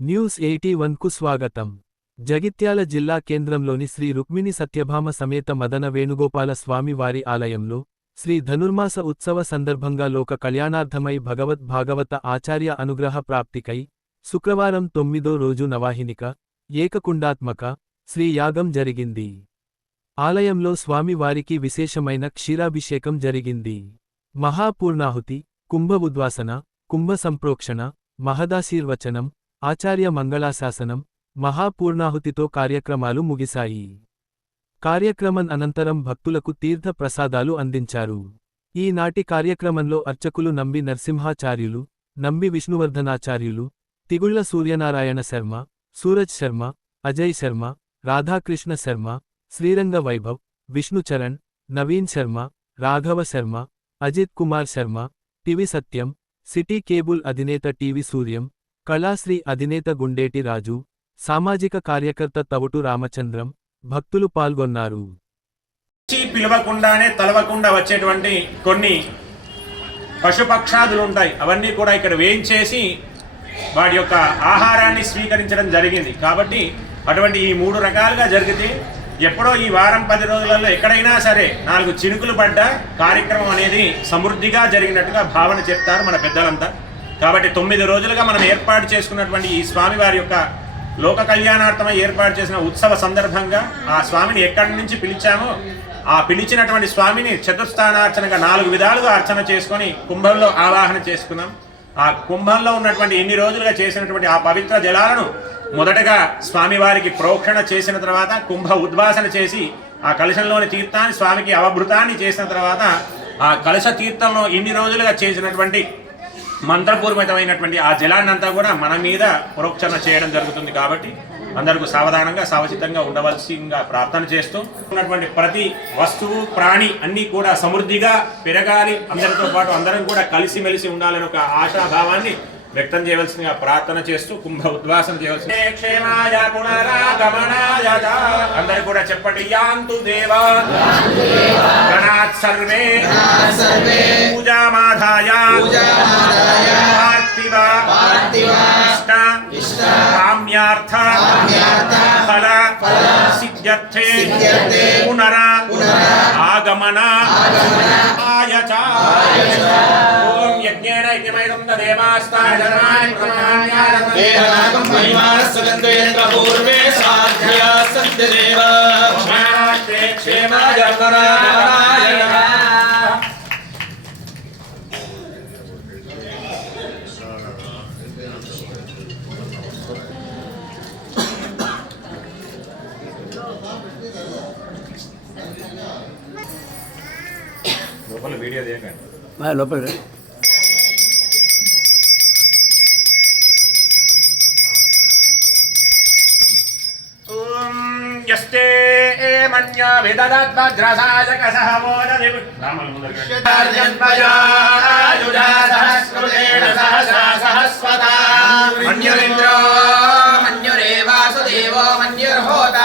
News eighty కు స్వాగతం. జగిత్యాల జిల్లా కేంద్రంలోని శ్రీ రుక్మిణి సత్యభామ సమేత మదన వేణుగోపాల స్వామి వారి ఆలయంలో శ్రీ ధనుర్మాస ఉత్సవ సందర్భంగా లోక కళ్యాణార్థమై భగవద్ భాగవత ఆచార్య అనుగ్రహ ప్రాప్తికై శుక్రవారం తొమ్మిదో రోజు నవాహినిక ఏకకుండాత్మక శ్రీ యాగం జరిగింది. ఆలయంలో స్వామి వారికి విశేషమైన క్షీరాభిషేకం జరిగింది. మహాపూర్ణాహుతి కుంభ ఉద్వాసన కుంభ సంప్రోక్షణ మహదాశీర్వచనం ఆచార్య మంగళాశాసనం మహాపూర్ణాహుతితో కార్యక్రమాలు ముగిశాయి. కార్యక్రమం అనంతరం భక్తులకు తీర్థ ప్రసాదాలు అందించారు. ఈనాటి కార్యక్రమంలో అర్చకులు Nambi Narasimhacharyulu Nambi Vishnuvardhanacharyulu Tigulla Suryanarayana Sharma Suraj Sharma Ajay Sharma Radhakrishna Sharma Sriranga Vaibhav Vishnucharan Naveen Sharma Raghava Sharma Ajith Kumar Sharma TV Satyam city cable అధినేత టివి సూర్యం కళాశ్రీ అధినేత గుండేటి రాజు సామాజిక కార్యకర్త తవుటు రామచంద్రం భక్తులు పాల్గొన్నారు. పిలవకుండానే తలవకుండా వచ్చేటువంటి కొన్ని పశుపక్షాదులు ఉంటాయి. అవన్నీ కూడా ఇక్కడ వేయించేసి వాటి యొక్క ఆహారాన్ని స్వీకరించడం జరిగింది. కాబట్టి అటువంటి ఈ మూడు రకాలుగా జరిగితే ఎప్పుడో ఈ వారం పది రోజులలో ఎక్కడైనా సరే నాలుగు చినుకులు పడ్డ కార్యక్రమం అనేది సమృద్ధిగా జరిగినట్టుగా భావన చెప్తారు మన పెద్దలంతా. కాబట్టి తొమ్మిది రోజులుగా మనం ఏర్పాటు చేసుకున్నటువంటి ఈ స్వామివారి యొక్క లోక కళ్యాణార్థమై ఏర్పాటు చేసిన ఉత్సవ సందర్భంగా ఆ స్వామిని ఎక్కడి నుంచి పిలిచామో ఆ పిలిచినటువంటి స్వామిని చతుర్థానార్చనగా నాలుగు విధాలుగా అర్చన చేసుకొని కుంభంలో ఆవాహన చేసుకున్నాం. ఆ కుంభంలో ఉన్నటువంటి ఎన్ని రోజులుగా చేసినటువంటి ఆ పవిత్ర జలాలను మొదటగా స్వామివారికి ప్రోక్షణ చేసిన తర్వాత కుంభ ఉద్వాసన చేసి ఆ కలశంలోని తీర్థాన్ని స్వామికి అవభృతాన్ని చేసిన తర్వాత ఆ కలశ తీర్థంలో ఇన్ని రోజులుగా చేసినటువంటి మంత్రపూర్వకమైనటువంటి ఆ జలాన్ని అంతా కూడా మన మీద పురోక్షణ చేయడం జరుగుతుంది కాబట్టి అందరికీ సావధానంగా సావచితంగా ఉండవలసిందిగా ప్రార్థన చేస్తూ ఉన్నటువంటి ప్రతి వస్తువు ప్రాణి అన్నీ కూడా సమృద్ధిగా పెరగాలి. అందరితో పాటు అందరం కూడా కలిసిమెలిసి ఉండాలని ఒక ఆశాభావాన్ని వ్యక్తం చేయవలసిందిగా ప్రార్థన చేస్తూ కుంభ ఉద్వాసన చేయవలసింది క్షేమాయ పునరాగమనాయ చ. కూడా చెప్పండి యాంతు దేవా. గణాత్ సర్వే. పూజామాధాయ. పార్థివ. ఇష్ట. కామ్యార్థ. ఫల. సిద్ధ్యర్థే. ఆగమన. ఆయ సాధ్యా సత్యదేవ క్షేమాయ పునరాగమనాయ లోపల వీడియో తీయకండి. మా లోపల. మన్య విదదద్భద్రసాయక సహమోదది రామల ముందర మన్యురింద్రో మన్యురేవాసుదేవో మన్యుర్హోతా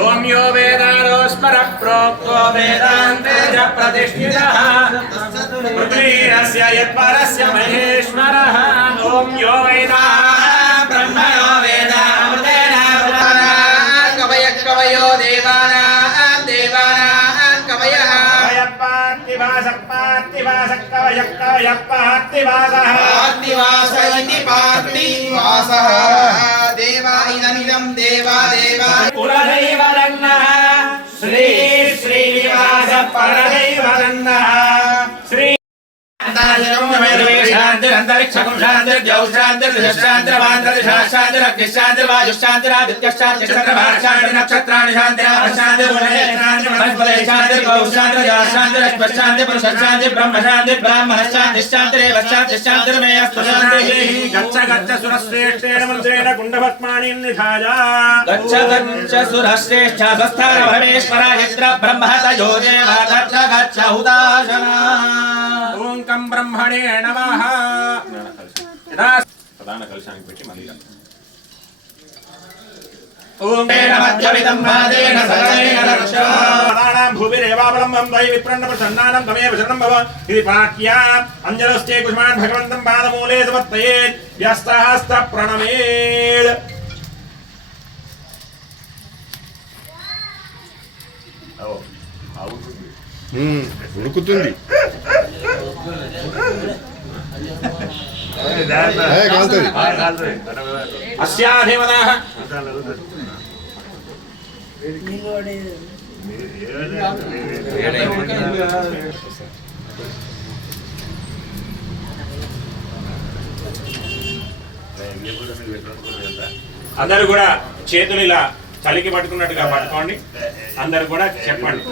విభూత ఉత్తరం రోమన్యో సమేభ్యే మహాధనస్య బహూత సంస్కృతే సంస్కృతంజన ఉభయం సమాకృతమస్తవాహి వేషం వివాదవాది పార్థివాస ఇతి పార్థివాసః దేవా ఇదమిదం దేవా దేవా శ్రీ శ్రీనివాస పరదైవరన్న नक्षत्राणि शान्तिरक्षान्तिरक्षान्तिरक्षान्तिरक्षान्ति पुरुषशान्ति ब्रह्मशान्ति ब्राह्मणशान्तिश्चान्तिरेवश्चान्तिश्चान्तिरमे अस्त्वशान्तिः गच्छ गच्छ सुरश्रेष्ठेन मन्त्रेण गुण्डभस्माणिं निधाय ब्रह्म तयो गच्छ उदासना నిధాయ గచ్చ గచ్చ సురశ్రేష్ఠ స్వస్థాన పరమేశ్వరాయత్ర బ్రహ్మతయో దేవ గచ్చ గచ్చ హుదాశన ఓం కం బ్రహ్మణే నమః యదా ప్రధాన కలశానికి పెట్టి మళ్ళీ ఓం తేన మధ్యమిదం మాదేన సకలేన రక్షా పదానాం భూమిరేవావలంబం వై విప్రన్న ప్రసన్నానం తమేవ శరణం భవ ఇది పాఠ్యా అంజలస్తే కుష్మాన్ భగవంతం పాదమూలే సమర్పయేత్ వ్యస్తహస్త ప్రణమేద్ ఉడుకుతుంది అస్యాధిమదాః అందరూ కూడా చేతులు ఇలా చలికి పట్టుకున్నట్టుగా పట్టుకోండి. అందరు కూడా చెప్పండి.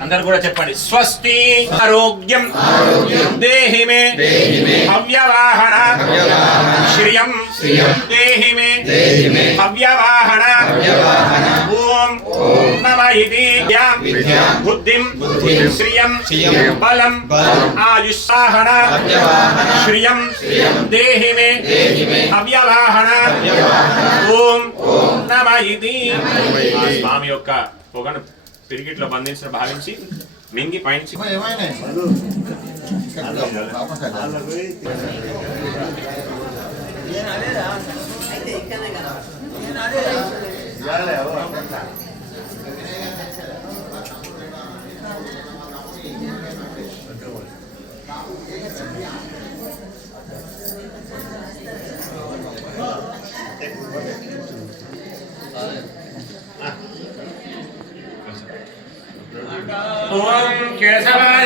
అందరు కూడా చెప్పండి. స్వస్తి ఆరోగ్యం. దేహి మే. హవ్యవాహన శ్రియం. దేహి మే. హవ్యవాహన ఓం నమ ఇది బుద్ధిం శ్రియం బలం ఆయుష్వాహన శ్రియం దేహి మే హవ్యవాహన ఓం నమ ఇది ఆ స్వామి యొక్క పొగను పిరిగిట్లో బంధించిన భావించి మింగి పైంచి. ఓం కేశవాయ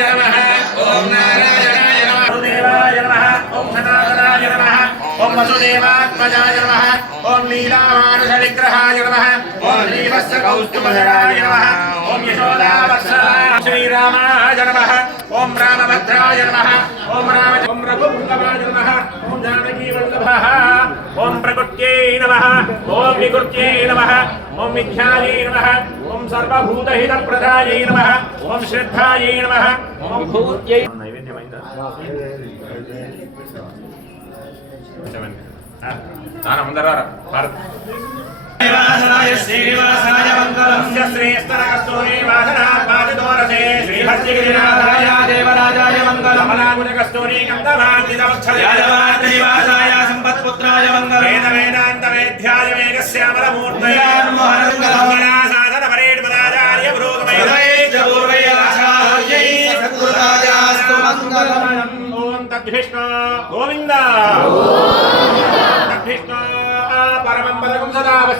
నమః ఓం నారాయణాయ నమః వాసుదేవాయ నమః ఓం సనాతనాయ నమః ఓం వసుదేవాత్మజాయ నమః ఓం లీలామానుష విగ్రహాయ నమః ఓం శ్రీవత్స కౌస్తుభధరాయ నమః ఓం యశోదావత్సలాయ శ్రీరామాయ నమః ఓం రామభద్రాయ నమః. ఓం రామ ఓం రఘుపుంగవాయ నమః. ఓం జానకీ వల్లభః ఓం ప్రకృత్యై నమః. ఓం వికృత్యై నమః. ఓం విద్యాయై నమః. ఓం సర్వభూతహితప్రదాయై నమః. ఓం శ్రద్ధాయై నమః. ఓం భూత్యై నైవేద్యమైందా? నాన్న ముందరారా భారత్ శ్రీనివాసాయ శ్రీనివాసాయ మంగళం శ్రేష్టరకస్తూరి వాసనాత్మాదిదోరసే శ్రీహర్షగిరినాథాయ రాజాయ దేవరాజాయ మంగళం కమలాకుజకస్తూరి యాదవాదినివాసాయ సంపత్పుత్రాయ మంగళం వేద వేదాంత వేద్యాయ వేగశ్యామలమూర్తయ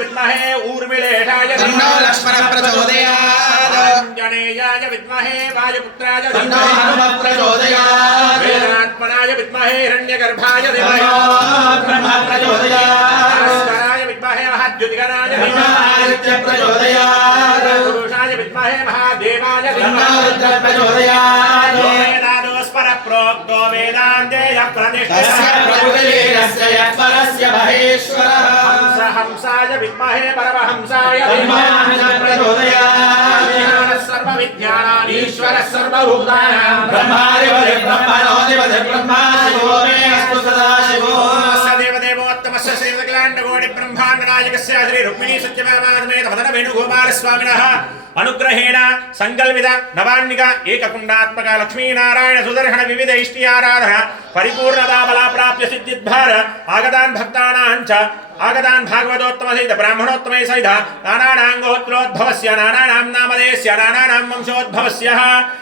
గోదా ప్రచోదయాత్ సుదర్శనాయ విద్మహే మహాజ్వాలాయ తన్నశ్చక్ర ప్రచోదయాత్ ఆచారాయ విద్మహే సీతావల్లభాయ తన్నో రామచంద్ర ప్రచోదయాత్ దేవ్యై చ విద్మహే రామపత్ని చ తన్నో సీతా ప్రచోదయాత్ రాజనదాయ విద్మహే ఊర్మిళేషాయ తన్నో లక్ష్మణ ప్రచోదయాత్ జనేయాయ విద్మహే వాయుపుత్రాయ తన్నో హనుమ ప్రచోదయాత్ వేదాత్మనాయ విద్మహే హిరణ్యగర్భాయ తన్నో బ్రహ్మ ప్రచోదయాత్ భాస్కరాయ విద్మహే మహాద్యుతిగరాయ తన్నో ఆదిత్య ప్రచోదయాత్ పురుషాయ విద్మహే మహాదేవాయ తన్నో రుద్ర ప్రచోదయాత్ వేదాదోస్పర ప్రోక్తో వేదాంతేయ తస్య ప్రభుదేవస్య శ్రీ రుక్మిణీ సత్యభామాసమేత మదన వేణుగోపాలస్వామినః అనుగ్రహేణ సంకల్విత నవాన్నిక ఏకకుండాత్మక లక్ష్మీనారాయణ సుదర్శన వివిధ ఇష్టియారాధన పరిపూర్ణతా బలా ప్రాప్య సిద్ధిద్భార ఆగతాన్ భక్తానాం చ ఆగతాన్ భాగవతోత్తమ సహిత బ్రాహ్మణోత్తమే సహిత నానానాంగోత్రోద్భవస్య నానానాం నామదేస్య నానానాం వంశోద్భవస్య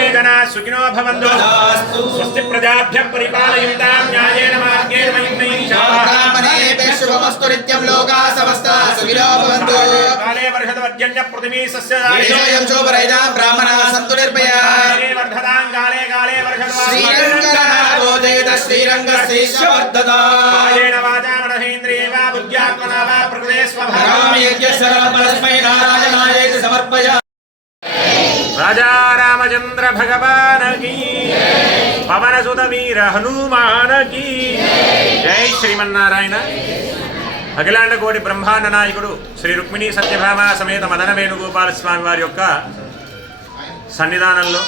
वेदना सुखिनो भवन्तु। स्वस्ति प्रजाभ्यः परिपालयन्तां न्यायेन मार्गेण मयि शुभमस्तु नित्यं लोकाः समस्ताः सुखिनो भवन्तु। काले वर्षद्वद्यन्य पृथिवी सस्यदायं शोभरैजा ब्राह्मणाः सन्तु निर्भयाः। वर्धतां काले काले श्रीरङ्गनाथो जयत श्रीरङ्गश्रीशवर्धता। कालेन वाचा मनहेन्द्रिये वा बुद्ध्यात्मना वा प्रकृते स्वभावं यज्ञ सर्वपरस्मै వీర హనుమానకి జై శ్రీమన్నారాయణ. అఖిలాండ కోటి బ్రహ్మాండ నాయకుడు శ్రీ రుక్మిణీ సత్యభామ సమేత మదన వేణుగోపాల స్వామి వారి యొక్క సన్నిధానంలో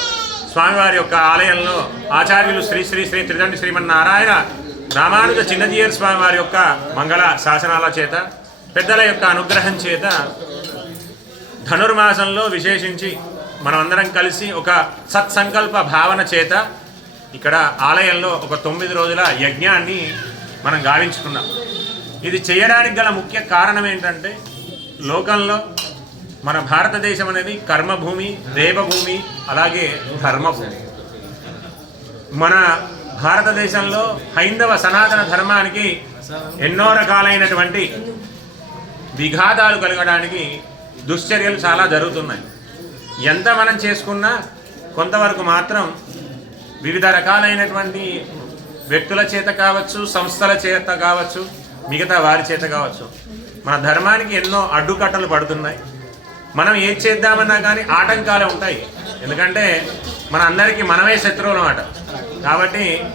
స్వామివారి యొక్క ఆలయంలో ఆచార్యులు శ్రీ శ్రీ శ్రీ త్రిదండి శ్రీమన్నారాయణ రామానుజ చిన్నజీయర్ స్వామి వారి యొక్క మంగళ శాసనాల చేత పెద్దల యొక్క అనుగ్రహం చేత ధనుర్మాసంలో విశేషించి మనమందరం కలిసి ఒక సత్సంకల్ప భావన చేత ఇక్కడ ఆలయంలో ఒక తొమ్మిది రోజుల యజ్ఞాన్ని మనం గావించుకున్నాం. ఇది చేయడానికి గల ముఖ్య కారణం ఏంటంటే లోకంలో మన భారతదేశం అనేది కర్మభూమి దేవభూమి అలాగే ధర్మభూమి. మన భారతదేశంలో హైందవ సనాతన ధర్మానికి ఎన్నో రకాలైనటువంటి విఘాతాలు కలగడానికి దుశ్చర్యలు చాలా జరుగుతున్నాయి. ఎంత మనం చేసుకున్నా కొంతవరకు మాత్రం వివిధ రకాలైనటువంటి వ్యక్తుల చేత కావచ్చు సంస్థల చేత కావచ్చు మిగతా వారి చేత కావచ్చు. మన ధర్మానికి ఎన్నో అడ్డుకట్టలు పడుతున్నాయి. మనం ఏం చేద్దామన్నా కానీ ఆటంకాలు ఉంటాయి. ఎందుకంటే మన అందరికీ మనమే శత్రువులు అన్నమాట. కాబట్టి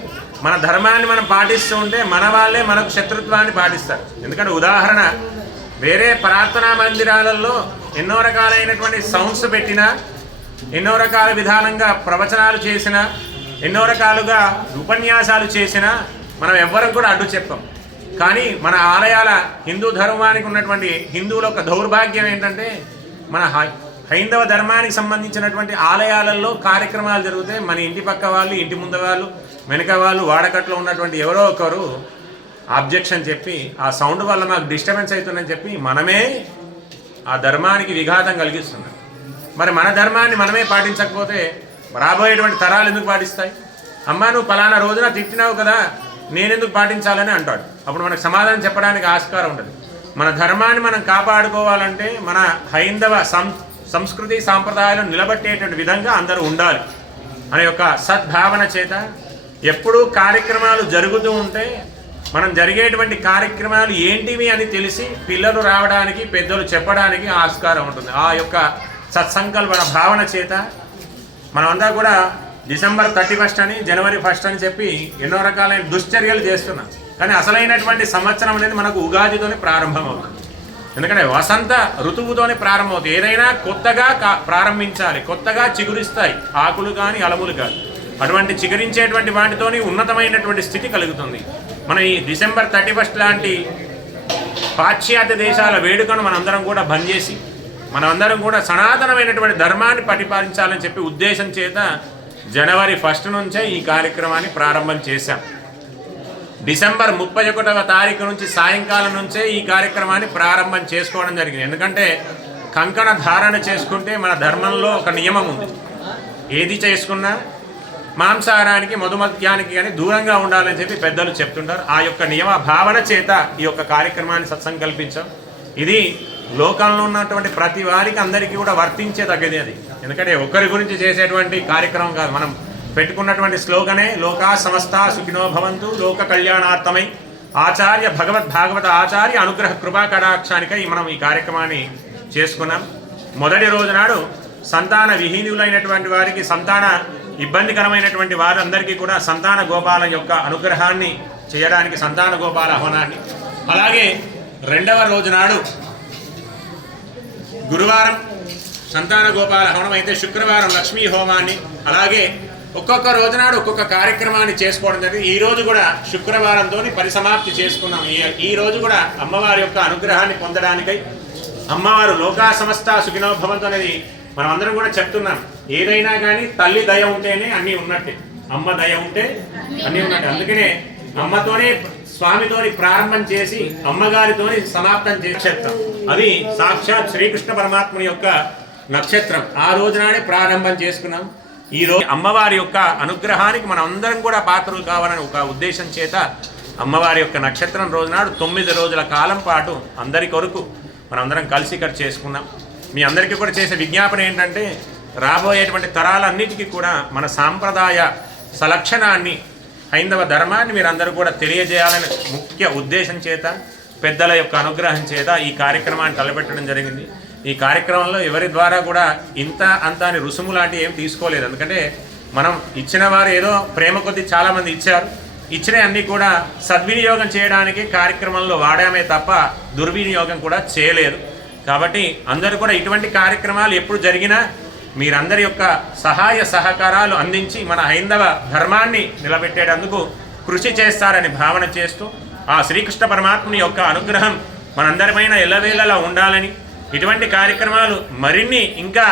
మన ధర్మాన్ని మనం పాటిస్తూ ఉంటే మన వాళ్ళే మనకు శత్రుత్వాన్ని పాటిస్తారు. ఎందుకంటే ఉదాహరణ వేరే ప్రార్థనా మందిరాలలో ఎన్నో రకాలైనటువంటి సౌండ్స్ పెట్టినా ఎన్నో రకాల విధానంగా ప్రవచనాలు చేసినా ఎన్నో రకాలుగా ఉపన్యాసాలు చేసినా మనం ఎవ్వరం కూడా అడ్డు చెప్పాం. కానీ మన ఆలయాల హిందూ ధర్మానికి ఉన్నటువంటి హిందువుల యొక్క దౌర్భాగ్యం ఏంటంటే మన హై- హైందవ ధర్మానికి సంబంధించినటువంటి ఆలయాలలో కార్యక్రమాలు జరిగితే మన ఇంటి పక్క వాళ్ళు ఇంటి ముందు వాళ్ళు వెనక వాళ్ళు వాడకట్లో ఉన్నటువంటి ఎవరో ఒకరు అబ్జెక్షన్ చెప్పి ఆ సౌండ్ వల్ల మాకు డిస్టర్బెన్స్ అవుతుందని చెప్పి మనమే ఆ ధర్మానికి విఘాతం కలిగిస్తున్నాం. మరి మన ధర్మాన్ని మనమే పాటించకపోతే రాబోయేటువంటి తరాలు ఎందుకు పాటిస్తాయి? అమ్మ నువ్వు పలానా రోజున తిట్టినావు కదా నేనెందుకు పాటించాలని అంటాడు. అప్పుడు మనకు సమాధానం చెప్పడానికి ఆస్కారం ఉండదు మన ధర్మాన్ని మనం కాపాడుకోవాలంటే మన హైందవ సం సంస్కృతి సాంప్రదాయాలను నిలబెట్టేటువంటి విధంగా అందరూ ఉండాలి. అనే యొక్క సద్భావన చేత ఎప్పుడూ కార్యక్రమాలు జరుగుతూ ఉంటే మనం జరిగేటువంటి కార్యక్రమాలు ఏంటివి అని తెలిసి పిల్లలు రావడానికి పెద్దలు చెప్పడానికి ఆస్కారం ఉంటుంది. ఆ యొక్క సత్సంకల్పన భావన చేత మనమంతా కూడా డిసెంబర్ థర్టీ ఫస్ట్ అని జనవరి ఫస్ట్ అని చెప్పి ఎన్నో రకాలైన దుశ్చర్యలు చేస్తున్నాం. కానీ అసలైనటువంటి సంవత్సరం అనేది మనకు ఉగాదితోనే ప్రారంభమవుతుంది ఎందుకంటే వసంత ఋతువుతోనే ప్రారంభమవుతుంది ఏదైనా కొత్తగా ప్రారంభించాలి. కొత్తగా చిగురిస్తాయి. ఆకులు కానీ అలములు కానీ అటువంటి చిగురించేటువంటి వాటితోని ఉన్నతమైనటువంటి స్థితి కలుగుతుంది. మనం ఈ డిసెంబర్ థర్టీ ఫస్ట్ లాంటి పాశ్చాత్య దేశాల వేడుకను మనందరం కూడా బంద్ చేసి మనమందరం కూడా సనాతనమైనటువంటి ధర్మాన్ని పరిపాలించాలని చెప్పి ఉద్దేశం చేత జనవరి ఫస్ట్ నుంచే ఈ కార్యక్రమాన్ని ప్రారంభం చేశాం. డిసెంబర్ ముప్పై ఒకటవ తారీఖు నుంచి సాయంకాలం నుంచే ఈ కార్యక్రమాన్ని ప్రారంభం చేసుకోవడం జరిగింది. ఎందుకంటే కంకణ ధారణ చేసుకుంటే మన ధర్మంలో ఒక నియమం ఉంది. ఏది చేసుకున్నా మాంసాహారానికి మధుమత్యానికి కానీ దూరంగా ఉండాలని చెప్పి పెద్దలు చెప్తుంటారు. ఆ యొక్క నియమ భావన చేత ఈ యొక్క కార్యక్రమాన్ని సత్సంకల్పించాం. ఇది లోకంలో ఉన్నటువంటి ప్రతి వారికి అందరికీ కూడా వర్తించే తగ్గది అది. ఎందుకంటే ఒకరి గురించి చేసేటువంటి కార్యక్రమం కాదు. మనం పెట్టుకున్నటువంటి స్లోగనే లోకా సమస్త సుఖినో భవంతు లోక కళ్యాణార్థమై. ఆచార్య భగవద్ భాగవత ఆచార్య అనుగ్రహ కృపా కటాక్షానికై మనం ఈ కార్యక్రమాన్ని చేసుకున్నాం. మొదటి రోజు నాడు సంతాన విహీనులైనటువంటి వారికి సంతాన ఇబ్బందికరమైనటువంటి వారందరికీ కూడా సంతాన గోపాల యొక్క అనుగ్రహాన్ని చేయడానికి సంతాన గోపాల హోనాన్ని. అలాగే రెండవ రోజు నాడు గురువారం సంతాన గోపాల హవనం అయితే శుక్రవారం లక్ష్మీ హోమాన్ని అలాగే ఒక్కొక్క రోజునాడు ఒక్కొక్క కార్యక్రమాన్ని చేసుకోవడం జరిగింది. ఈ రోజు కూడా శుక్రవారంతో పరిసమాప్తి చేసుకున్నాం. ఈ- ఈ రోజు కూడా అమ్మవారి యొక్క అనుగ్రహాన్ని పొందడానికై అమ్మవారు లోకా సమస్త సుఖినోభవంతు అనేది మనం అందరం కూడా చెప్తున్నాం. ఏదైనా కానీ తల్లి దయ ఉంటేనే అన్నీ ఉన్నట్టే. అమ్మ దయ ఉంటే అన్నీ ఉన్నట్టే. అందుకనే అమ్మతోనే స్వామితోని ప్రారంభం చేసి అమ్మగారితోని సమాప్తం చేక్షత్రం అది సాక్షాత్ శ్రీకృష్ణ పరమాత్ముని యొక్క నక్షత్రం. ఆ రోజునాడే ప్రారంభం చేసుకున్నాం. ఈ రోజు అమ్మవారి యొక్క అనుగ్రహానికి మనం అందరం కూడా పాత్రలు కావాలని ఒక ఉద్దేశం చేత అమ్మవారి యొక్క నక్షత్రం రోజునాడు తొమ్మిది రోజుల కాలం పాటు అందరి కొరకు మనందరం కలిసి ఇక్కడ చేసుకున్నాం. మీ అందరికీ కూడా చేసే విజ్ఞాపన ఏంటంటే రాబోయేటువంటి తరాలన్నిటికీ కూడా మన సాంప్రదాయ సలక్షణాన్ని హైందవ ధర్మాన్ని మీరందరూ కూడా తెలియజేయాలని ముఖ్య ఉద్దేశం చేత పెద్దల యొక్క అనుగ్రహం చేత ఈ కార్యక్రమాన్ని తలపెట్టడం జరిగింది. ఈ కార్యక్రమంలో ఎవరి ద్వారా కూడా ఇంత అంత అని రుసుము లాంటివి ఏమి తీసుకోలేదు. ఎందుకంటే మనం ఇచ్చిన వారు ఏదో ప్రేమ కొద్దీ చాలామంది ఇచ్చారు. ఇచ్చిన అన్నీ కూడా సద్వినియోగం చేయడానికి కార్యక్రమంలో వాడామే తప్ప దుర్వినియోగం కూడా చేయలేదు. కాబట్టి అందరూ కూడా ఇటువంటి కార్యక్రమాలు ఎప్పుడు జరిగినా మీరందరి యొక్క సహాయ సహకారాలు అందించి మన హైందవ ధర్మాన్ని నిలబెట్టేటందుకు కృషి చేస్తారని భావన చేస్తూ ఆ శ్రీకృష్ణ పరమాత్ముని యొక్క అనుగ్రహం మనందరిపైన ఎల్లవేళలా ఉండాలని ఇటువంటి కార్యక్రమాలు మరిన్ని ఇంకా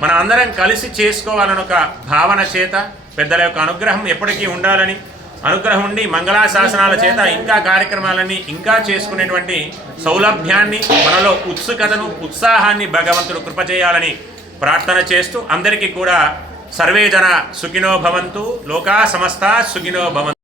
మన అందరం కలిసి చేసుకోవాలని ఒక భావన చేత పెద్దల యొక్క అనుగ్రహం ఎప్పటికీ ఉండాలని అనుగ్రహం ఉండి మంగళాశాసనాల చేత ఇంకా కార్యక్రమాలన్నీ ఇంకా చేసుకునేటువంటి సౌలభ్యాన్ని మనలో ఉత్సుకతను ఉత్సాహాన్ని భగవంతుడు కృప చేయాలని ప్రార్థన చేస్తూ అందరికీ కూడా సర్వే జన సుఖినో భవంతు లోకా సమస్త సుఖినో భవంతు.